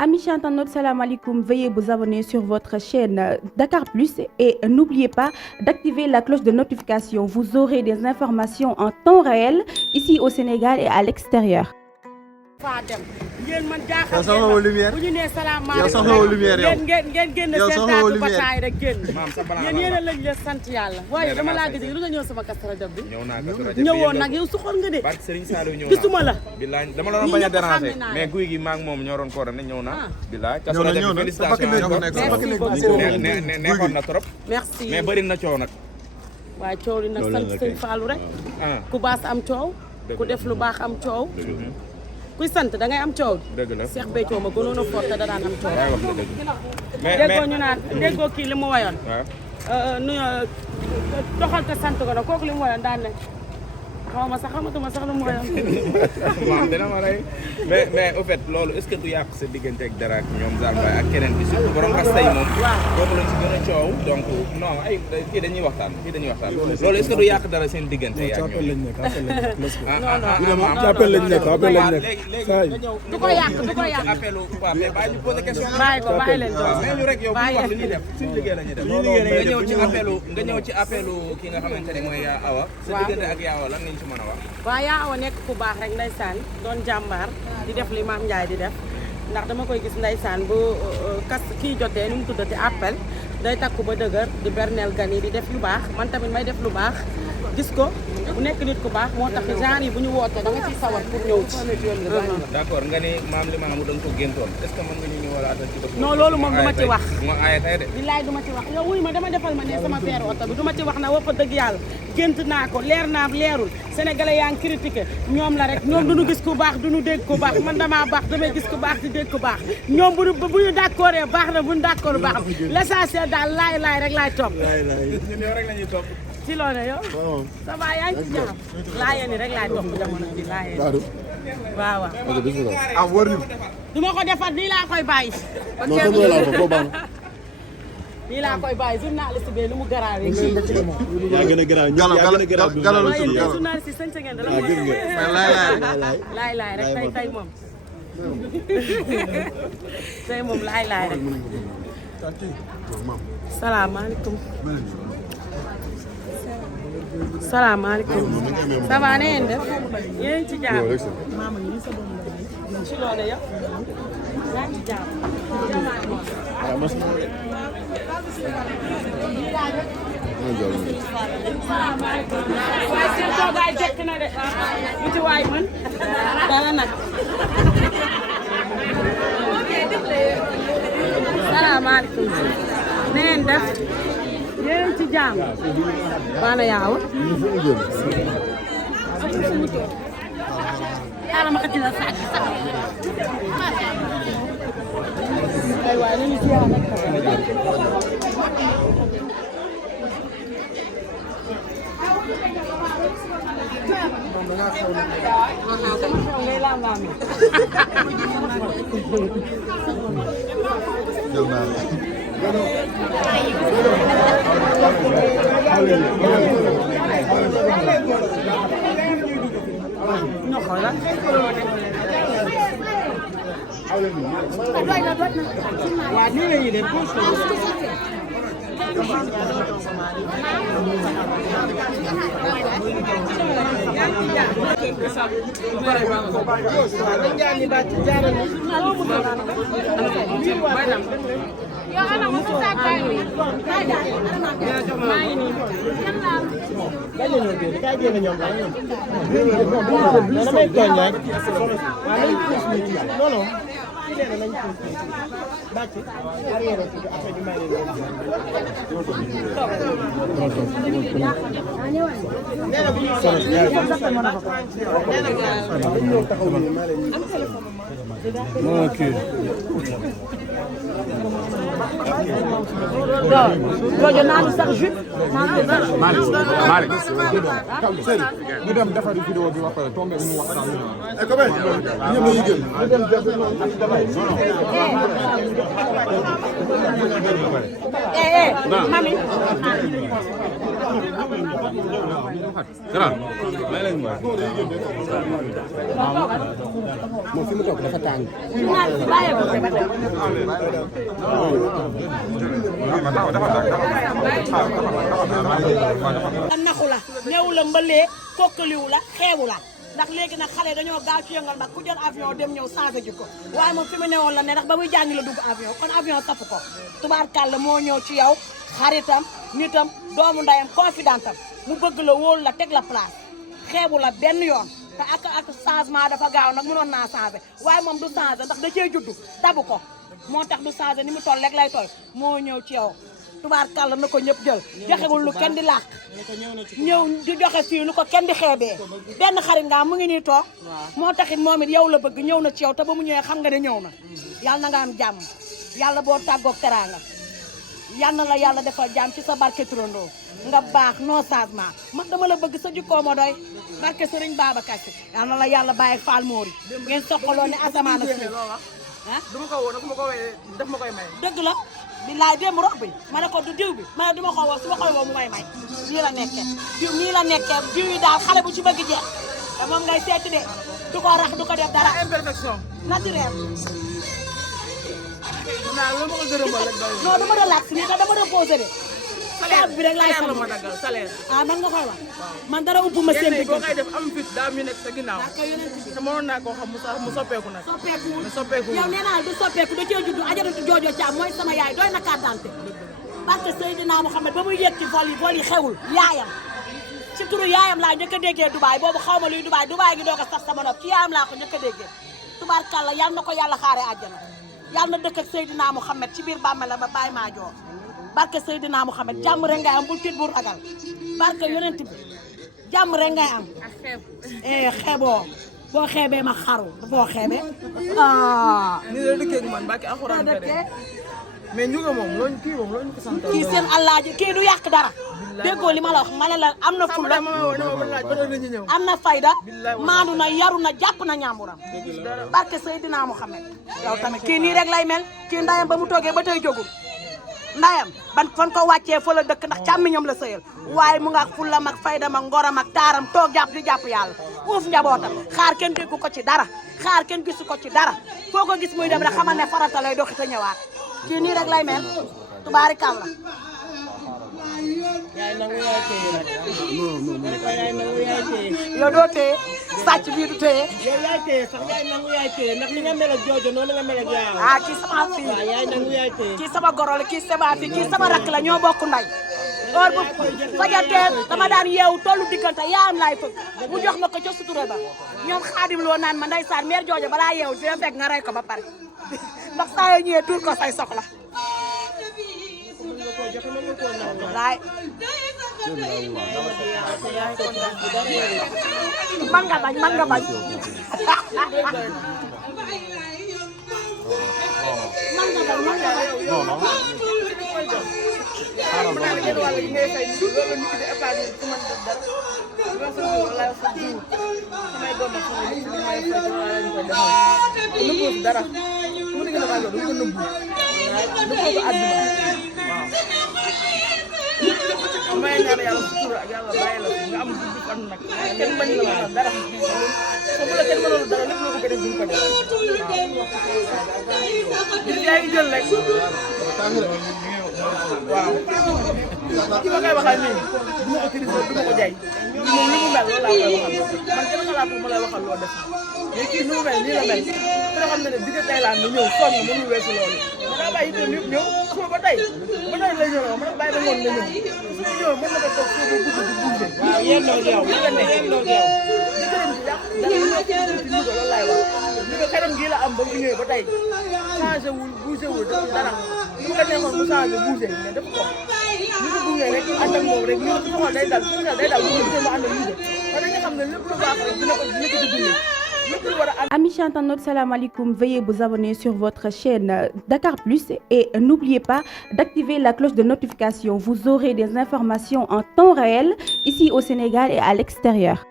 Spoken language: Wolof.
Amis internautes, salam alaikum. Veuillez vous abonner sur votre chaîne Dakar Plus et n'oubliez pas d'activer la cloche de notification. Vous aurez des informations en temps réel ici au Sénégal et à l'extérieur. yéen man jaaxal yow soxla woo lumière bu ñu nee salaamaaleykum yow soxla woo lumière yow ngeen génn yow seen soxla woo taatu lumière bataay rek génn maam sa balaa yéen yéen lañ la sant yàlla waaye dama laa gëj lu nga ñëw sama Kazu Rajab bi ñëw naa Kazu Rajab ñëwoon nag yow suxoon nga de barke Serigne Saliou ñëw naa gisuma la billaay dama la doon bañ a déranger mais guy gi maak moom ñoo doon koor ne ñëw naa billaay Kazu Rajab bi félicitation nekkoon na trop merci mais bëri na coow nag waaye coow li nag sant sëñ Fallou rek ku baas am coow ku def lu baax am coow kuy sant da ngay am coow. dëgg la Cheikh Béthio ma gënoon a fort te da daan am coow. wax nga dëgg mais déggoo ñu naan déggoo kii li mu wayoon. waaw doxal te sant ko nag kooku li mu wayoon daan ne xamatuma sax lu mu wayoon. waaw dina ma rey mais au fait loolu est-ce que du yàq sa diggante ak dara ak ñoom Zalmbaye ak keneen bi surtout borom rasta yi moom. waaw boobu lañ si gën a coow donc non ay kii dañuy waxtaan loolu est-ce que du yàq dara seen diggante yaa ngi ñoom. appel lañ nekk appel lañ nekk léegi du ko yàq appelu waaw mais bàyyi ñu posé question. bàyyi leen doon mais ñu rek yow bu ñu wax li ñuy def suñu liggéey la ñuy def. nga ñëw ci appelu ki nga xamante ne mooy yaa Awa. sa diggante ak yaa Awa lan lañ ci mën a wax. waaw yaa Awa nekk ku baax rek ndeysaan doon jàmbaar di def li Maam Ndiaye di def ndax dama koy gis ndeysaan bu kii jotee nu mu tuddati appel day takku ba dëgër di berneel gan yi di def lu baax man tamit may def lu baax gis ko bu nekk nit ku baax moo tax genre yi bu ñu wootee da nga ciy sawar pour ñëw ci. d'accord nga ni maam li maamu da nga ko géntoon est-ce que mën nga ñu ñëwalaatal ci bés. non loolu moom du ma ci wax. ma aaye tey de. billaay du ma ci wax yow wuy ma dama defal ma ne sama verre oto bi du ma ci wax na wax ko dëgg yàlla gént naa ko leer naa leerul sénégalais yaa ngi critiqué ñoom la rek ñoom duñu gis ku baax duñu dégg ku baax man damaa baax damay gis ku baax di dégg ku baax ñoom bu ñu d'accordé baax na bu ñu d'accordé baax l'essentiel daal laay rek laay topp. ñun yow rek la ñuy topp. ci loolu yow. ça va yaa ngi ci jàmm. laayeen rek laay topp jamono bi laayeen. waaw waaw. ah wóor ñu. du ma ko defar nii laa koy bàyyi. non comme loolu laa ko foo baax na. nii laa koy bàyyi journaliste bi lu mu garaawee. yaa gën a garaaw yaa gën a garaaw bi waaye yéen journaliste yi sañ sa ngeen dala laay rek tey moom. tey moom laay rek. salaamaaleykum. salaamaaleykum. ça va na ngeen def yéen ci jàmm. ci loolu yow. yaa ngi ci jàmm. waaye seen toogaay jekk na de. lu ci waay mën. dara nag. salaamaaleykum. na ngeen def. yéen ci jàmm. baana yaawa. yàlla ma xëcc la saak sax. aywa nañu ci yàlla nag. No xoolal. waaw nii la ñuy def. ok Joojo naanu sax jus. Malick Seydou ñu dem defari vidéo bi wax pare tombé ñu waxtaan ñu ko bay ñëpp ñu jël ñu dem def mami grand may leen ma mo fi mu toog dafa tàng naxu la ñëw la mbalee kokkaliwu la xeewu la ndax léegi nag xale dañoo gaaw ci yëngal ndax ku jël avion dem ñëw changé ji ko waaye moom fi mu newoon la ne ndax ba muy jàngi la dugg avion kon avion tapp ko tubaarkàlla moo ñëw ci yow xaritam nitam doomu ndayam confidentam mu bëgg la wóolu la teg la place xeebu la benn yoon te ak changement dafa gaaw nag mënoon naa changé waaye moom du changé ndax da cee juddu dabu ko moo tax du changé ni mu toll rek lay toll moo ñëw ci yow tubaarkàlla na ko ñëpp jël joxewul lu kenn di làq ñëw di joxe fii lu ko kenn di xeebee benn xarit nga mu ngi nii toog moo taxit moom it yow la bëgg ñëw na ci yow te ba mu ñëwee xam nga ne ñëw na yàlla na nga am jàmm yàlla boo tàggoog teraanga yal na la yàlla defal jàmm ci sa barke turandoo nga baax non changement man dama la bëgg sa jukkoo ma doy barke Sëriñ Babacar Si yal na la yàlla bàyyi Fall Mori ngeen soxaloo ne asamaan ak suuf ah dama ko woo nag ma ko wooyee daf ma koy may. dëgg la billaay démb rox bi ma ne ko du diw bi ma ne duma ko woo su ma koy woo mu may nii la nekkee diw nii la nekkee diw yi daal xale bu ci bëgg jeex te moom ngay seeti de du ko rax du ko def dara imperfection. naturel naa la ma ko gërëmal rek doy. non dama relax nii te dama reposé de salaire bi rek laay salaire la sant ma daggal salaire. ah man nga koy wax man dara ubbu ma seen yenn yi boo diggante koy def am fit daa mu nekk sa ginnaaw. daa koy yonent bi te mënoon naa koo xam mu soppeeku nag. soppeekuwul mu soppeeku yow nee naa du soppeeku da cee juddu ajaratu joojo caam mooy sama yaay doy na carte d'identité parce que Seydina Mouhamed ba muy yéeg ci vol yi xewul yaayam ci turu yaayam laa njëkk a déggee Dubaay boobu xaw ma luy Dubaay gi doog a sax sama nopp ci yaayam laa ko njëkk a déggee tubaarkàlla yal na ko yàlla xaare àjjana yal na dëkk ak Seydina Mouhamed ci biir bàmmeel la ba bàyyi maa joor barke Seydina Mouhamed jàmm rek ngay am bul tiit bul ragal barke yonent bi jàmm rek ngay am xeeboo boo xeebee ma xaru boo xeebee ni la dëkkee ak man bàkki alxuraan kare mais ñu nga moom looñu kii moom looñu ko sant. kii seen allaaji kii du yàq dara déggoo li ma la wax ma ne la am na fulla am na fayda maandu na yaru na jàpp na ñàmburam barke Seydina Mouhamed yow tamit kii nii rek lay mel kii ndayam ba mu toogee ba tey jógul ndayam ban fan ko wàccee fa la dëkk ndax càmmiñam la sëyal waaye mu nga fulla mag fayda mag ngoram ak taaram toog jàpp di jàpp yàlla uuf njabootam xaar kenn déggu ko ci dara xaar kenn gisu ko ci dara foo ko gis muy dem rek xamal ne farata lay doxi te ñëwaat kii nii rek lay mel tubaarikàlla yaay nangu yaay téye nag. yaay nangu yaay téye. yow doo téye sàcc bii du téye yow yaay téye sax yaay nangu yaay téye ndax li nga mel ak joojo noonu nga mel ak yaayam. ah kii sama fii waaw yaay nangu yaay téye. kii sama goro la kii sama fii kii sama rakk la ñoo bokk nday heure bu fajatee dama daan yeewu tollu diggante yaayam laay fëgg mu jox ma ko ca sutura ba ñoom xaadim loo naan ma ndeysaan mère joojo balaa yeewu dina fekk nga rey ko ba pare ndax saa yoo ñëwee tuur ko say soxla laay man nga bañ man nga bañ dara mu ngi la do ko nëbbu ko àdduna may ñaan yàlla sutura ak yàlla bàyyi la nga am du fan nag kenn bañ la mënal dara so bu la kenn mënal dara lépp loo ko def duñ ko def nit yaa ngi jël rek waaw ki ma koy waxal nii du ma ko tirisoo du ma ko jaay moom li mu mel loolu laa koy waxal man kenn xalaatu ma lay waxal loo def mais kii ni mu mel nii la mel ku ne xam ne ne digg Thaïlande la ñëw sonn mënul weesu loolu mais daa bàyyi itam yëpp ñëw suba ba tey ba nawet lay ñëw mën a bàyyi ba ngoon nga ñëw su ñëw mën na ko toog suba ba guddi di bougé waaw yéen noo yow li nga ne yéen noo yow di gërëm ci yàq dara ñoo ci Louga loolu laay wax li nga xeram gii la am ba mu ñëwee ba tey changé wul bougé wul deful dara li mu ko neexoon mu changé bougé mais def ko ñu ko gunge rek ànd ak moom rek ñu suñu xol day dal suñu xel day dal bu ñu gisee mu ànd ak Louga parce que dañu xam ne lépp lu baax rek dina ko di gunge Amis internautes, salam alaikum. Veuillez vous abonner sur votre chaîne Dakar Plus et n'oubliez pas d'activer la cloche de notification. Vous aurez des informations en temps réel ici au Sénégal et à l'extérieur.